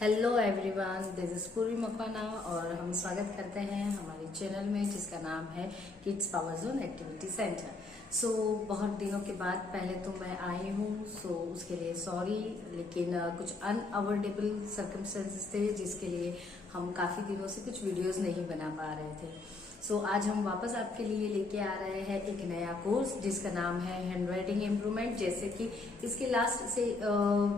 Hello everyone, this is पूरी मकवाना और हम स्वागत करते हैं हमारे चैनल में जिसका नाम है kids power zone activity centre. So बहुत दिनों के बाद पहले तो मैं आई हूँ, सो उसके लिए सॉरी, लेकिन कुछ अनअवॉइडेबल सर्कमस्टेंसेस थे जिसके लिए हम काफी दिनों से कुछ वीडियोस नहीं बना पा रहे थे। सो आज हम वापस आपके लिए लेके आ रहे हैं एक नया कोर्स जिसका नाम है हैंड राइटिंग इम्प्रूवमेंट। जैसे कि इसके लास्ट से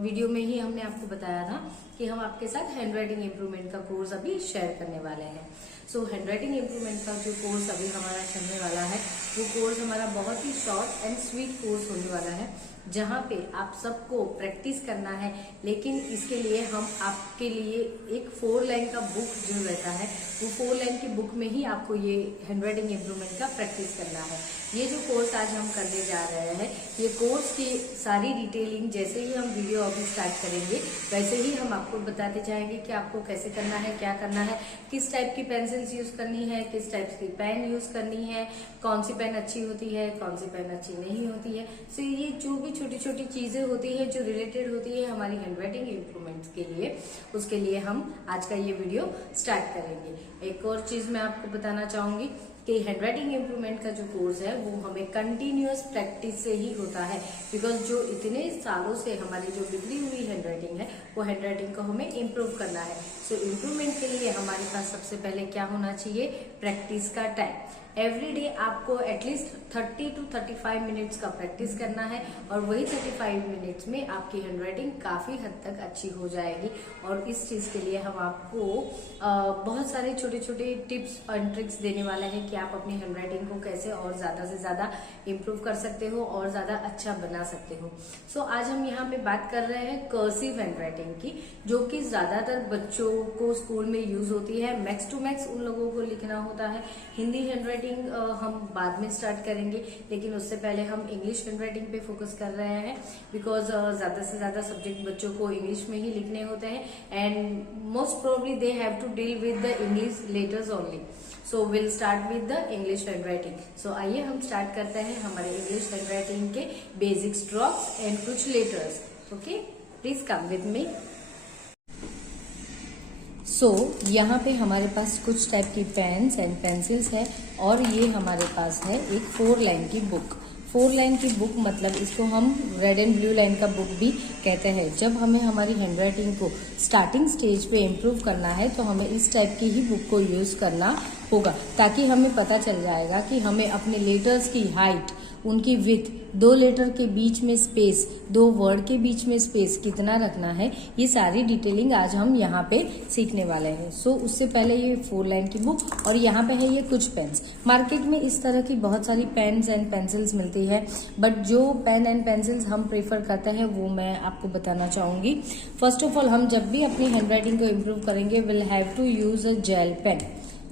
वीडियो में ही हमने आपको बताया था कि हम आपके साथ हैंड राइटिंग इम्प्रूवमेंट का कोर्स अभी शेयर करने वाले हैं। सो हैंड राइटिंग इम्प्रूवमेंट का जो कोर्स अभी हमारा चलने वाला है वो कोर्स हमारा बहुत ही शॉर्ट एंड स्वीट कोर्स होने वाला है, जहाँ पे आप सबको प्रैक्टिस करना है। लेकिन इसके लिए हम आपके लिए एक 4 लाइन का बुक जो रहता है वो 4 लाइन की बुक में ही आपको ये हैंड राइटिंग इम्प्रूवमेंट का प्रैक्टिस करना है। ये जो कोर्स आज हम करने जा रहे हैं, ये कोर्स की सारी डिटेलिंग जैसे ही हम वीडियो अभी स्टार्ट करेंगे वैसे ही हम आपको बताते जाएंगे कि आपको कैसे करना है, क्या करना है, किस टाइप की पेंसिल्स यूज करनी है, किस टाइप की पेन यूज करनी है, कौन सी पेन अच्छी होती है, कौन सी पेन अच्छी नहीं होती है। सो ये जो भी छोटी छोटी चीजें होती है जो रिलेटेड होती है हमारी हैंड राइटिंग इम्प्रूवमेंट के लिए, उसके लिए हम आज का ये वीडियो स्टार्ट करेंगे। एक और चीज मैं आपको बताना चाहूंगी कि हैंड राइटिंग इम्प्रूवमेंट का जो कोर्स है वो हमें कंटिन्यूअस प्रैक्टिस से ही होता है, बिकॉज जो इतने सालों से हमारी जो बिगड़ी हुई हैंड राइटिंग है वो हैंड राइटिंग को हमें इम्प्रूव करना है। सो इम्प्रूवमेंट के लिए हमारे पास सबसे पहले क्या होना चाहिए, प्रैक्टिस का टाइम। एवरी डे आपको एटलीस्ट 30 to 35 मिनट्स का प्रैक्टिस करना है और वही 35 मिनट्स में आपकी हैंड राइटिंग काफी हद तक अच्छी हो जाएगी। और इस चीज के लिए हम आपको बहुत सारे छोटे छोटे टिप्स एंड ट्रिक्स देने वाले हैं कि आप अपनी हैंड राइटिंग को कैसे और ज्यादा से ज्यादा इम्प्रूव कर सकते हो और ज्यादा अच्छा बना सकते हो। सो आज हम यहाँ पे बात कर रहे हैं कर्सिव हैंड राइटिंग की, जो कि ज्यादातर बच्चों को स्कूल में यूज होती है। मैक्स टू मैक्स उन लोगों को लिखना होता है। हिंदी हैंड राइटिंग हम बाद में स्टार्ट करेंगे, लेकिन उससे पहले हम इंग्लिश हैंड राइटिंग पे फोकस कर रहे हैं, बिकॉज ज्यादा से ज्यादा सब्जेक्ट बच्चों को इंग्लिश में ही लिखने होते हैं and most probably they have to deal with the English letters only. So will start with the English handwriting. So आइए हम स्टार्ट करते हैं हमारे इंग्लिश हैंड राइटिंग के बेसिक स्ट्रोक्स एंड कुछ letters. Okay, please come with me. So यहाँ पे हमारे पास कुछ टाइप की पेन्स एंड पेंसिल्स है और ये हमारे पास है एक 4 लाइन की बुक। 4 लाइन की बुक मतलब इसको हम रेड एंड ब्लू लाइन का बुक भी कहते हैं। जब हमें हमारी हैंड राइटिंग को स्टार्टिंग स्टेज पे इम्प्रूव करना है तो हमें इस टाइप की ही बुक को यूज करना होगा, ताकि हमें पता चल जाएगा कि हमें अपने लेटर्स की हाइट, उनकी विड्थ, 2 लेटर के बीच में स्पेस, 2 वर्ड के बीच में स्पेस कितना रखना है, ये सारी डिटेलिंग आज हम यहाँ पे सीखने वाले हैं। सो उससे पहले ये 4 लाइन की बुक और यहाँ पे है ये कुछ पेन्स। मार्केट में इस तरह की बहुत सारी पेन्स एंड पेंसिल्स मिलती है, बट जो पेन एंड पेंसिल्स हम प्रेफर करते हैं वो मैं आपको बताना चाहूंगी। फर्स्ट ऑफ ऑल, हम जब भी अपनी हैंड राइटिंग को इम्प्रूव करेंगे will have to use a gel pen.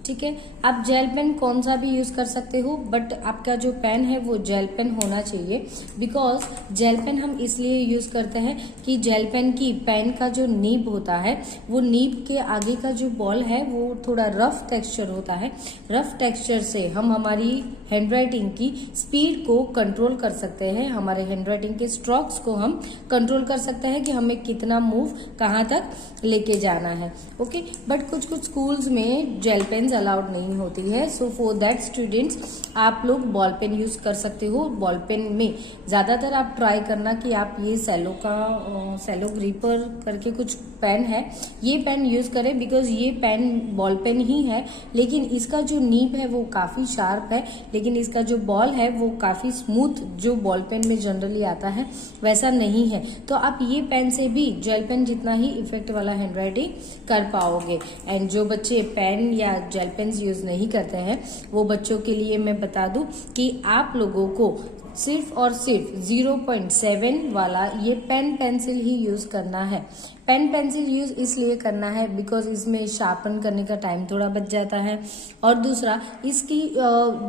ठीक है, आप जेल पेन कौन सा भी यूज कर सकते हो, बट आपका जो पेन है वो जेल पेन होना चाहिए। बिकॉज जेल पेन हम इसलिए यूज करते हैं कि जेल पेन की पेन का जो नीब होता है वो नीब के आगे का जो बॉल है वो थोड़ा रफ टेक्सचर होता है। रफ टेक्सचर से हम हमारी हैंड राइटिंग की स्पीड को कंट्रोल कर सकते हैं, हमारे हैंड राइटिंग के स्ट्रोक्स को हम कंट्रोल कर सकते हैं कि हमें कितना मूव कहाँ तक लेके जाना है। ओके, बट कुछ कुछ स्कूल्स में जेल पेन अलाउड नहीं होती है। सो फॉर दैट स्टूडेंट्स आप लोग बॉल पेन यूज कर सकते हो। बॉल पेन में ज्यादातर आप ट्राई करना कि आप ये सेलो ग्रिपर करके कुछ पेन है, ये पेन यूज करें, बिकॉज ये पेन बॉल पेन ही है, लेकिन इसका जो नीब है वो काफी शार्प है, लेकिन इसका जो बॉल है वो काफी स्मूथ, जो बॉल पेन में जनरली आता है वैसा नहीं है। तो आप ये पेन से भी जेल पेन जितना ही इफेक्ट वाला हैंड राइटिंग कर पाओगे। एंड जो बच्चे पेन या जेल पेन्स यूज नहीं करते हैं वो बच्चों के लिए मैं बता दूं कि आप लोगों को सिर्फ और सिर्फ 0.7 वाला ये पेन पेंसिल ही यूज करना है। पेन पेंसिल यूज इसलिए करना है बिकॉज इसमें शार्पन करने का टाइम थोड़ा बच जाता है, और दूसरा इसकी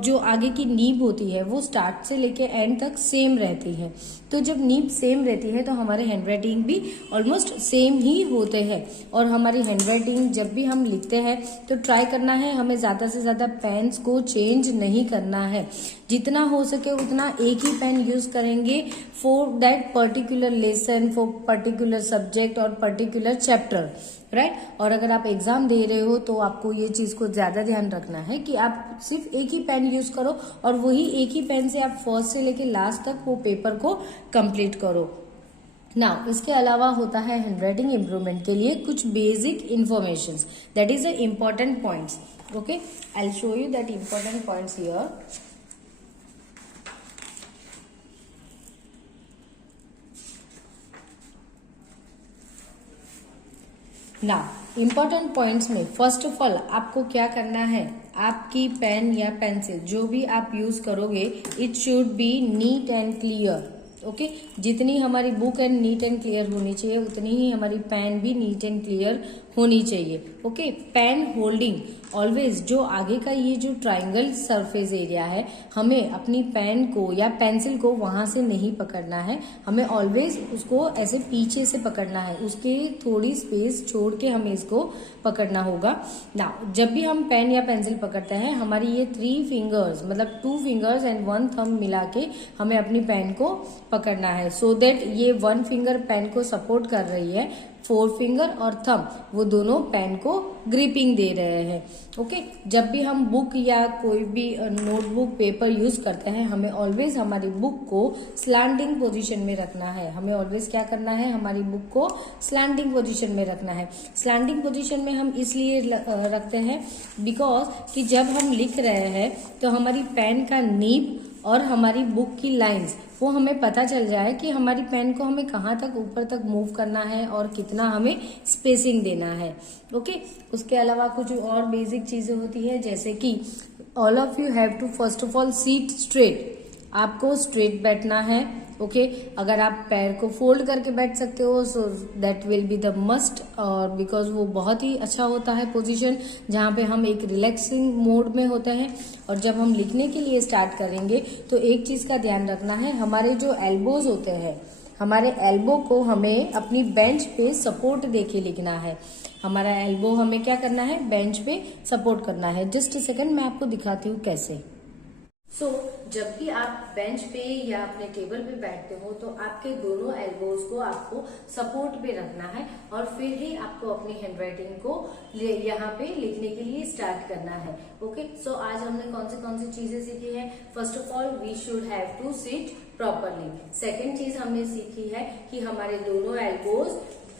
जो आगे की नीब होती है वो स्टार्ट से लेके एंड तक सेम रहती है। तो जब नीब सेम रहती है तो हमारे हैंड राइटिंग भी ऑलमोस्ट सेम ही होते हैं। और हमारी हैंड राइटिंग जब भी हम लिखते हैं तो ट्राई करना है हमें ज्यादा से ज्यादा पेन्स को चेंज नहीं करना है। जितना हो सके उतना एक ही पेन यूज करेंगे for that particular lesson, for particular subject और पर्टिकुलर चैप्टर, राइट। और अगर आप एग्जाम दे रहे हो तो आपको ये चीज को ज्यादा ध्यान रखना है कि आप सिर्फ एक ही पेन यूज करो और वही एक ही पेन से आप फर्स्ट से लेके लास्ट तक वो पेपर को कंप्लीट करो। नाउ इसके अलावा होता है हैंडराइटिंग इंप्रूवमेंट के लिए कुछ basic information, that is the important points. Okay, I will show you that important points here. Now important points में फर्स्ट ऑफ ऑल आपको क्या करना है, आपकी पेन या पेंसिल जो भी आप यूज करोगे it should be neat and clear. Okay, जितनी हमारी book and neat and clear होनी चाहिए उतनी ही हमारी पेन भी नीट एंड क्लियर होनी चाहिए। ओके, पेन होल्डिंग ऑलवेज, जो आगे का ये जो ट्राइंगल सरफेस एरिया है हमें अपनी पेन को या पेंसिल को वहां से नहीं पकड़ना है, हमें ऑलवेज उसको ऐसे पीछे से पकड़ना है, उसके थोड़ी स्पेस छोड़ के हमें इसको पकड़ना होगा। ना जब भी हम पेन या पेंसिल पकड़ते हैं हमारी ये 3 फिंगर्स मतलब 2 फिंगर्स एंड 1 थंब मिला के हमें अपनी पेन को पकड़ना है, सो दैट ये 1 फिंगर पेन को सपोर्ट कर रही है, 4 फिंगर और थंब वो दोनों पेन को ग्रिपिंग दे रहे हैं। ओके, जब भी हम बुक या कोई भी नोटबुक पेपर यूज करते हैं हमें ऑलवेज हमारी बुक को स्लैंडिंग पोजीशन में रखना है। हमें ऑलवेज क्या करना है, हमारी बुक को स्लैंडिंग पोजीशन में रखना है। स्लैंडिंग पोजीशन में हम इसलिए रखते हैं बिकॉज कि जब हम लिख रहे हैं तो हमारी पेन का नीब और हमारी बुक की लाइंस वो हमें पता चल जाए कि हमारी पेन को हमें कहाँ तक ऊपर तक मूव करना है और कितना हमें स्पेसिंग देना है। ओके, उसके अलावा कुछ और बेसिक चीजें होती है जैसे कि all of you have to first of all sit straight, आपको स्ट्रेट बैठना है। ओके, अगर आप पैर को फोल्ड करके बैठ सकते हो so that will be the must, और बिकॉज वो बहुत ही अच्छा होता है पोजीशन जहाँ पे हम एक रिलैक्सिंग मोड में होते हैं। और जब हम लिखने के लिए स्टार्ट करेंगे तो एक चीज का ध्यान रखना है, हमारे जो एल्बोज होते हैं हमारे एल्बो को हमें अपनी बेंच पे सपोर्ट देके लिखना है। हमारा एल्बो हमें क्या करना है, बेंच पे सपोर्ट करना है। जस्ट अ सेकंड, मैं आपको दिखाती हूँ कैसे। जब भी आप बेंच पे या अपने टेबल पे बैठते हो तो आपके दोनों एल्बोज को आपको सपोर्ट पे रखना है और फिर ही आपको अपनी हैंडराइटिंग को यहाँ पे लिखने के लिए स्टार्ट करना है। ओके, सो आज हमने कौन सी चीजें सीखी है। First of all we should have to sit properly. Second चीज हमने सीखी है कि हमारे दोनों एल्बोज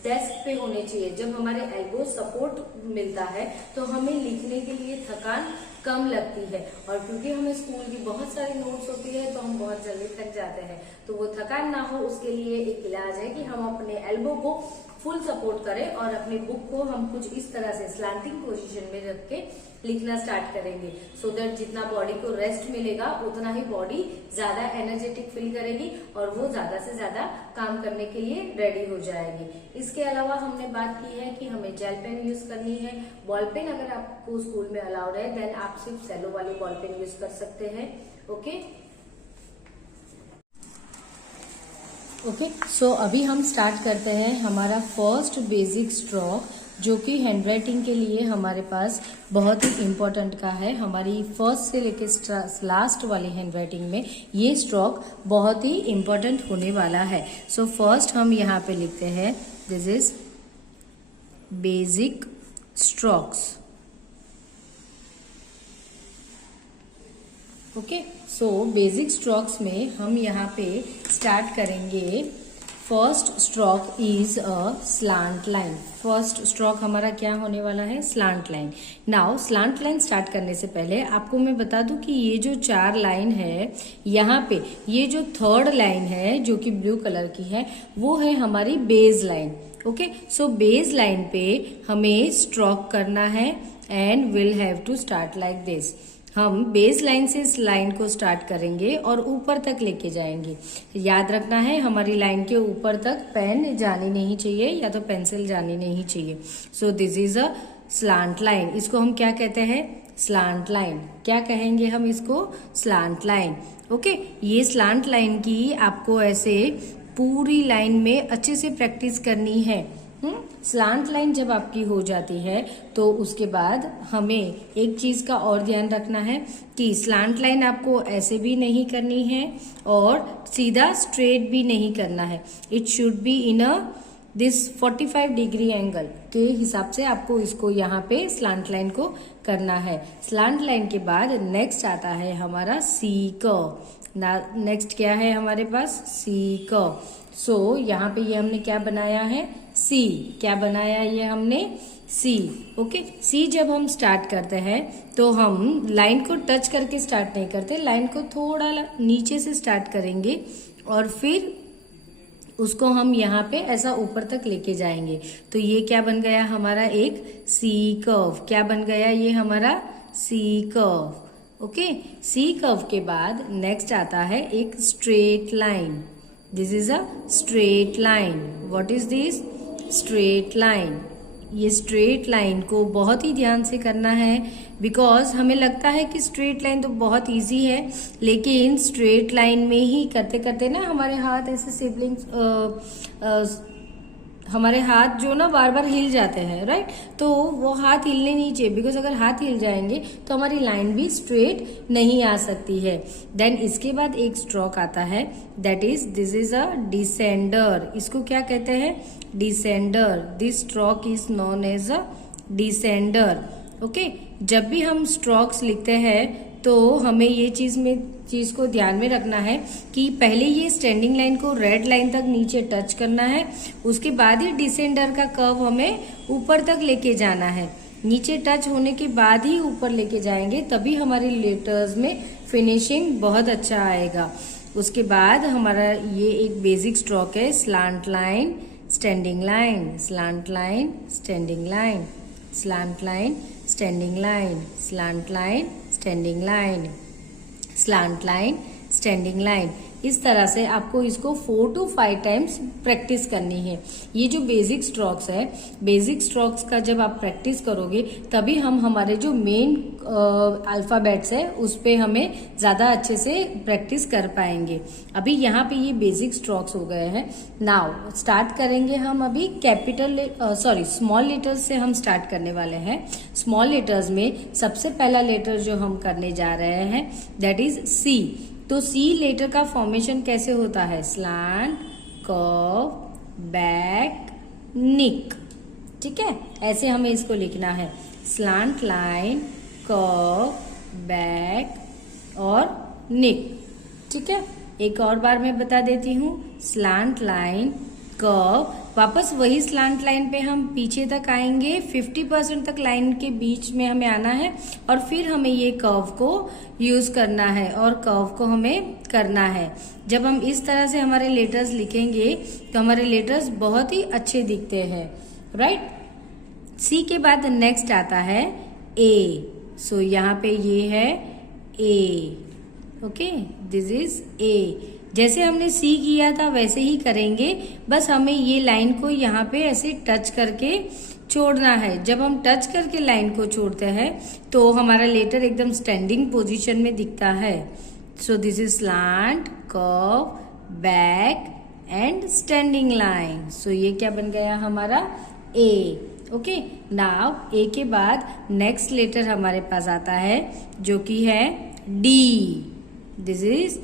डेस्क पे होने चाहिए। जब हमारे एल्बो सपोर्ट मिलता है तो हमें लिखने के लिए थकान कम लगती है, और क्योंकि हमें स्कूल की बहुत सारी नोट्स होती है तो हम बहुत जल्दी थक जाते हैं, तो वो थकान ना हो उसके लिए एक इलाज है कि हम अपने एल्बो को फुल सपोर्ट करें और अपनी बुक को हम कुछ इस तरह से स्लैंटिंग पोजीशन में रख के लिखना स्टार्ट करेंगे, सो दैट जितना बॉडी को रेस्ट मिलेगा उतना ही बॉडी ज्यादा एनर्जेटिक फील करेगी और वो ज्यादा से ज्यादा काम करने के लिए रेडी हो जाएगी। इसके अलावा हमने बात की है कि हमें जेल पेन यूज करनी है। बॉल पेन अगर आपको स्कूल में अलाउड है देन आप सिर्फ सेलो वाली बॉल पेन यूज कर सकते हैं। ओके, सो अभी हम स्टार्ट करते हैं हमारा फर्स्ट बेसिक स्ट्रोक, जो कि हैंडराइटिंग के लिए हमारे पास बहुत ही इम्पोर्टेंट का है। हमारी फर्स्ट से लेके लास्ट वाली हैंडराइटिंग में ये स्ट्रोक बहुत ही इम्पोर्टेंट होने वाला है। सो फर्स्ट हम यहाँ पे लिखते हैं this is basic strokes. Okay, so basic strokes में हम यहाँ पे स्टार्ट करेंगे। First stroke is a slant line. First stroke हमारा क्या होने वाला है, slant line. Now slant line start करने से पहले आपको मैं बता दूं कि ये जो 4 लाइन है यहाँ पे ये जो थर्ड लाइन है जो कि ब्लू कलर की है वो है हमारी base line. Okay, so base line पे हमें स्ट्रोक करना है and will have to start like this. हम बेस लाइन से इस लाइन को स्टार्ट करेंगे और ऊपर तक लेके जाएंगे। याद रखना है हमारी लाइन के ऊपर तक पेन जानी नहीं चाहिए या तो पेंसिल जानी नहीं चाहिए। सो this is a slant line. इसको हम क्या कहते हैं, स्लांट लाइन। क्या कहेंगे हम इसको, स्लांट लाइन। ओके, ये स्लांट लाइन की आपको ऐसे पूरी लाइन में अच्छे से प्रैक्टिस करनी है। स्लांट लाइन जब आपकी हो जाती है तो उसके बाद हमें एक चीज का और ध्यान रखना है कि स्लांट लाइन आपको ऐसे भी नहीं करनी है और सीधा स्ट्रेट भी नहीं करना है। It should be in a this 45 degree angle के हिसाब से आपको इसको यहाँ पे स्लांट लाइन को करना है। स्लांट लाइन के बाद नेक्स्ट आता है हमारा सी कर्व। नेक्स्ट क्या है हमारे पास? C curve. सो यहाँ पे ये हमने क्या बनाया है? सी। क्या बनाया ये हमने? सी। ओके, सी जब हम स्टार्ट करते हैं तो हम लाइन को टच करके स्टार्ट नहीं करते, लाइन को थोड़ा नीचे से स्टार्ट करेंगे और फिर उसको हम यहाँ पे ऐसा ऊपर तक लेके जाएंगे। तो ये क्या बन गया हमारा? एक सी कर्व। क्या बन गया ये हमारा? C curve. Okay, C curve के बाद नेक्स्ट आता है एक straight line. This is a straight line. What is this? Straight line. ये स्ट्रेट लाइन को बहुत ही ध्यान से करना है बिकॉज हमें लगता है कि स्ट्रेट लाइन तो बहुत इजी है, लेकिन स्ट्रेट लाइन में ही करते करते ना हमारे हाथ ऐसे सिबलिंग्स हमारे हाथ जो ना बार बार हिल जाते हैं, राइट? तो वो हाथ हिलने नहीं चाहिए बिकॉज अगर हाथ हिल जाएंगे तो हमारी लाइन भी स्ट्रेट नहीं आ सकती है। देन इसके बाद एक स्ट्रोक आता है, that is this is a descender. इसको क्या कहते हैं? Descender. This stroke is known as a descender. Okay, जब भी हम स्ट्रोक्स लिखते हैं तो हमें ये चीज को ध्यान में रखना है कि पहले ये स्टैंडिंग लाइन को रेड लाइन तक नीचे टच करना है, उसके बाद ही डिसेंडर का कर्व हमें ऊपर तक लेके जाना है। नीचे टच होने के बाद ही ऊपर लेके जाएंगे, तभी हमारे लेटर्स में फिनिशिंग बहुत अच्छा आएगा। उसके बाद हमारा ये एक बेसिक स्ट्रोक है, slant line, standing line, slant line, standing line, slant line, standing line, slant line, standing line, slant line, standing line. इस तरह से आपको इसको 4 to 5 टाइम्स प्रैक्टिस करनी है। ये जो बेसिक स्ट्रोक्स है, बेसिक स्ट्रोक्स का जब आप प्रैक्टिस करोगे तभी हम हमारे जो मेन अल्फाबेट्स है उस पे हमें ज्यादा अच्छे से प्रैक्टिस कर पाएंगे। अभी यहाँ पे ये बेसिक स्ट्रोक्स हो गए हैं। नाउ स्टार्ट करेंगे हम अभी स्मॉल लेटर्स से हम स्टार्ट करने वाले हैं। स्मॉल लेटर्स में सबसे पहला लेटर जो हम करने जा रहे हैं दैट इज सी। तो सी लेटर का फॉर्मेशन कैसे होता है? स्लांट, कर्व, बैक, निक। ठीक है, ऐसे हमें इसको लिखना है। स्लांट लाइन, कर्व, बैक और निक। ठीक है, एक और बार मैं बता देती हूँ। स्लांट लाइन, कर्व, वापस वही स्लांट लाइन पे हम पीछे तक आएंगे, 50% तक लाइन के बीच में हमें आना है और फिर हमें ये कर्व को यूज करना है और कर्व को हमें करना है। जब हम इस तरह से हमारे लेटर्स लिखेंगे तो हमारे लेटर्स बहुत ही अच्छे दिखते हैं, राइट? सी के बाद नेक्स्ट आता है ए। सो यहाँ पे ये है A. Okay, this is A. जैसे हमने सी किया था वैसे ही करेंगे, बस हमें ये लाइन को यहाँ पे ऐसे टच करके छोड़ना है। जब हम टच करके लाइन को छोड़ते हैं तो हमारा लेटर एकदम स्टैंडिंग पोजीशन में दिखता है। So this is slant, curve, back and standing line. So ये क्या बन गया हमारा? ए। ओके, नाउ ए के बाद नेक्स्ट लेटर हमारे पास आता है जो कि है डी। दिस इज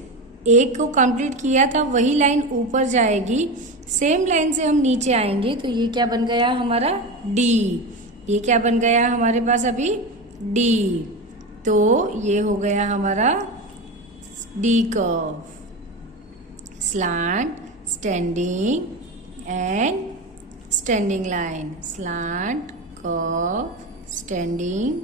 ए को कंप्लीट किया था, वही लाइन ऊपर जाएगी, सेम लाइन से हम नीचे आएंगे तो ये क्या बन गया हमारा? डी। ये क्या बन गया हमारे पास अभी? डी। तो ये हो गया हमारा D curve. Slant, standing and standing line, slant, curve, standing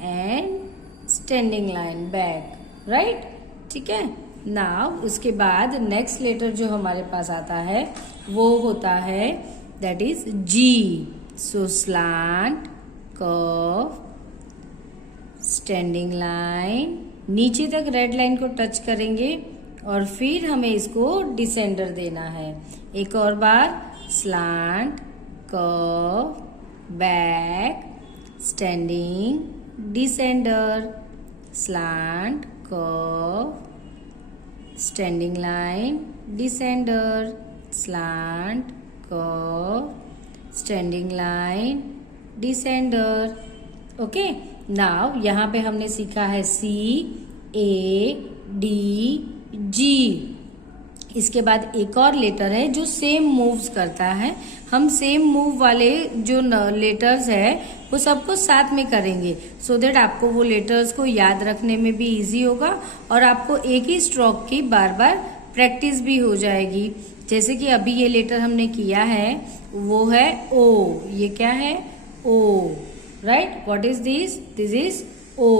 and standing line, back, right? ठीक है, नाउ उसके बाद नेक्स्ट लेटर जो हमारे पास आता है वो होता है that is G. So slant, curve, standing line, नीचे तक रेड लाइन को टच करेंगे और फिर हमें इसको डिसेंडर देना है। एक और बार, slant, curve, back, standing, descender, slant, curve, standing line, descender, slant, curve, standing line, descender. Okay, now यहाँ पे हमने सीखा है C A D G। इसके बाद एक और लेटर है जो सेम मूव्स करता है। हम सेम मूव वाले जो लेटर्स है वो सबको साथ में करेंगे सो दैट आपको वो लेटर्स को याद रखने में भी इजी होगा और आपको एक ही स्ट्रोक की बार बार प्रैक्टिस भी हो जाएगी। जैसे कि अभी ये लेटर हमने किया है वो है O। ये क्या है? O, right? What is this? This is O।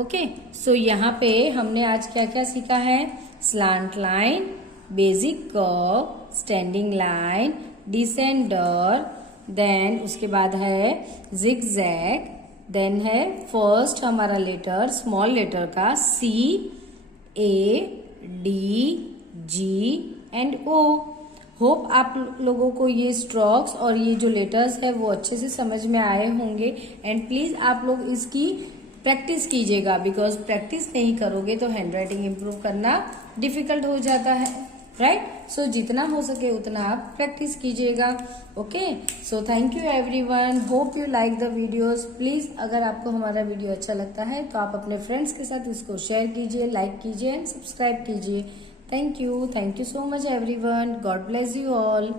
Okay, so यहाँ पे हमने आज क्या क्या सीखा है? Slant line, basic curve, standing line, descender, then उसके बाद है जिगजैग, देन है फर्स्ट हमारा लेटर स्मॉल लेटर का C A D G and O। Hope आप लोगों को ये स्ट्रोक्स और ये जो लेटर्स है वो अच्छे से समझ में आए होंगे एंड प्लीज आप लोग इसकी प्रैक्टिस कीजिएगा बिकॉज प्रैक्टिस नहीं करोगे तो हैंडराइटिंग इम्प्रूव करना डिफिकल्ट हो जाता है, राइट? सो जितना हो सके उतना आप प्रैक्टिस कीजिएगा। Okay, so thank you everyone, hope you like the videos. Please अगर आपको हमारा वीडियो अच्छा लगता है तो आप अपने फ्रेंड्स के साथ इसको शेयर कीजिए, लाइक कीजिए एंड सब्सक्राइब कीजिए। Thank you so much everyone, God bless you all.